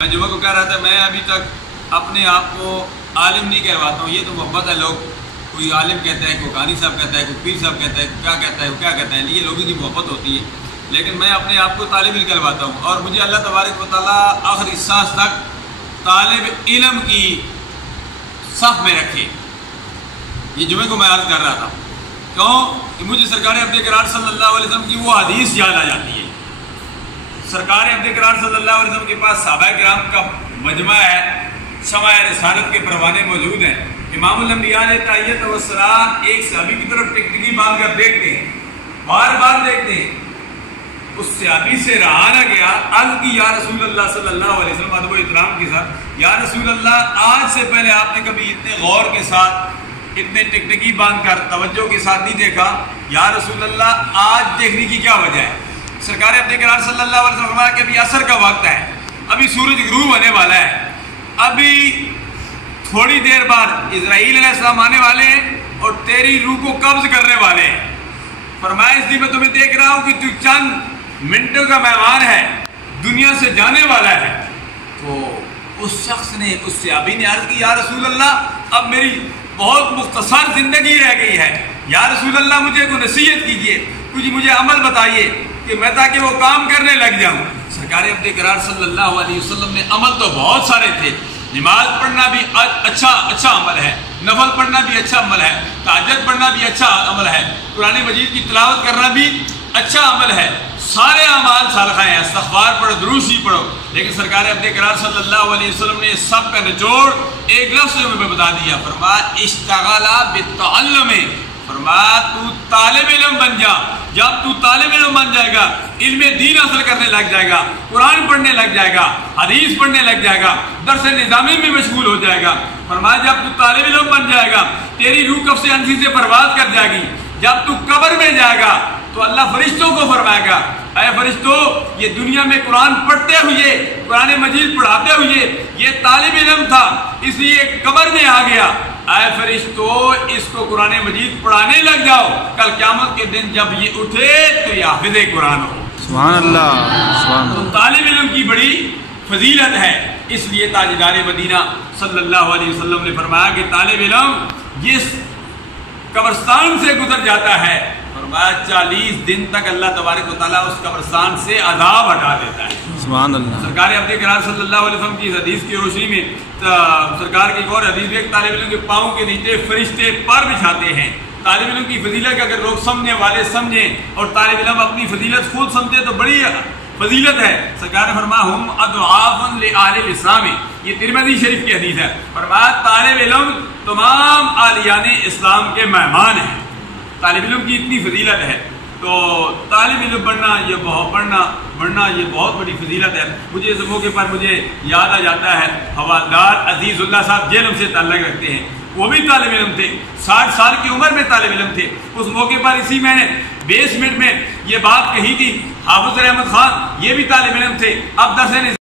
मैं जुमा को कह रहा था, मैं अभी तक अपने आप को आलिम नहीं कहवाता हूँ। ये तो मोहब्बत है। लोग कोई आलिम कहता है, कोई कानी साहब कहता है, कोई पीर साहब कहता है, क्या कहता है, क्या कहता है, ये लोगों की मोहब्बत होती है। लेकिन मैं अपने आप को तालिब इल्म कहवाता हूँ और मुझे अल्लाह तबारक व तआला आखिरी सांस तक तालिब इल्म की सफ में रखे। ये जुमे को मैं अर्ज़ कर रहा था। क्यों कि मुझे सरकार अब्दे करार सल्लल्लाहु अलैहि वसल्लम की वो हदीस याद आ जाती है। सरकार अब्दे करार सल्लल्लाहु अलैहि वसल्लम के पास सहाबा किराम का मजमा है, शमाए रिसालत के परवाने मौजूद हैं। इमामुल अंबिया तहियत व सलाम एक सहाबी की तरफ टिकटिकी बांध कर देखते हैं, बार बार देखते हैं। उस सहाबी से रहा न गया, अर्ज़ की या रसूल अल्लाह सल्लल्लाहु अलैहि वसल्लम अदब व इहतराम के साथ, या रसूल अल्लाह आज से पहले आपने कभी इतने गौर के साथ, इतने टिकटिकी बांध कर तवज्जो के साथ नहीं देखा। या रसूल अल्लाह आज देखने की क्या वजह है? सरकार अपने करार सल्लल्लाहु अलैहि वसल्लम फरमाया कि अभी असर का वक्त है, अभी सूरज गुरूब होने वाला है, अभी थोड़ी देर बाद इज़राइल अलैहिस्सलाम आने वाले हैं और तेरी रूह को कब्ज करने वाले हैं। फरमाया इसलिए मैं तुम्हें देख रहा हूँ कि तू चंद मिनटों का मेहमान है, दुनिया से जाने वाला है। तो उस शख्स ने, उस सहाबी ने अर्ज़ की, या रसूल अल्लाह अब मेरी बहुत मुख्तसर जिंदगी रह गई है, या रसूल अल्लाह मुझे कोई नसीहत कीजिए, कुछ मुझे अमल बताइए कि मैं ताकि वो काम करने लग जाऊं। सरकार अब्दे करार सल्लल्लाहु अलैहि वसल्लम ने अमल तो बहुत सारे थे। नमाज पढ़ना भी अच्छा अमल है, नफल पढ़ना भी अच्छा अमल है, तहज्जुद पढ़ना भी अच्छा अमल है, कुरान मजीद की तिलावत करना भी अच्छा अमल है। सारे अमाल सालखा हैं, इस्तग़फ़ार पढ़ो, दुरूद शरीफ पढ़ो। लेकिन सरकार अब्दे करार सल्लल्लाहु अलैहि वसल्लम ने सब का निचोड़ एक लफ्ज़ में बता दिया। फरमाया इश्तग़ला बित्तअल्लुम, फरमाया तू तालिब इल्म बन जा। जब तू तालिब इल्म बन जाएगा, इल्म दीन हासिल करने लग जाएगा, कुरान पढ़ने लग जाएगा, हदीस पढ़ने लग जाएगा, दर्स निज़ामी में मशगूल हो जाएगा। फरमाया जब तू तालिब इल्म बन जाएगा, तेरी रूह कब्ज़ से अंसी से परवाज़ कर जाएगी। जब तू कब्र में जाएगा तो अल्लाह फरिश्तों को फरमाएगा, ऐ फरिश्तों, ये दुनिया में कुरान पढ़ते हुए, कुरान मजीद पढ़ाते हुए ये तालिब इल्म था, इसलिए कब्र में आ गया। ऐ फरिश्तों, इसको कुरान मजीद पढ़ाने लग जाओ, कल क़यामत के दिन जब ये उठे तो ये हाफिज़े कुरान हो। सुभान अल्लाह। तो तालिब इल्म की बड़ी फजीलत है। इसलिए ताजदार मदीना सल्लल्लाहु अलैहि वसल्लम ने फरमाया कि तालिब इल्म जिस कब्रिस्तान से गुजर जाता है, फरमाया 40 दिन तक अल्लाह तबारक व तआला उस कब्रिस्तान से अज़ाब हटा देता है। सुभान अल्लाह। सरकार अब्दे करार सल्लल्लाहु अलैहि वसल्लम की हदीस की रोशनी में सरकार की एक और हदीस में तालिब इल्म के पाँव के नीचे फरिश्ते पर बिछाते हैं। तालिब इल्म की फजीलत अगर लोग समझने वाले समझें और तालिब इल्म अपनी फजीलत खुद समझे तो बड़ी फजीलत है। सरकार फरमाया हुम अदआफुन लिअहलिल इस्लाम, ये तिरमिज़ी शरीफ की हदीस है। फरमाया तालिब इल्म तमाम आलियाने इस्लाम के मेहमान हैं। तालिब इल्म की इतनी फजीलत है। तो तालिब इल्म बढ़ना ये बहुत बड़ी फजीलत है। मुझे इस मौके पर मुझे याद आ जाता है, हवालदार अजीजुल्लाह साहब जेल से ताल्लुक़ रखते हैं, वो भी तालिब इल्म थे, 60 साल की उम्र में तालिब इल्म थे। उस मौके पर इसी मैंने बेसमेंट में ये बात कही थी। हाफिज़ रहमत खान ये भी तालिब इल्म थे। अब दर्स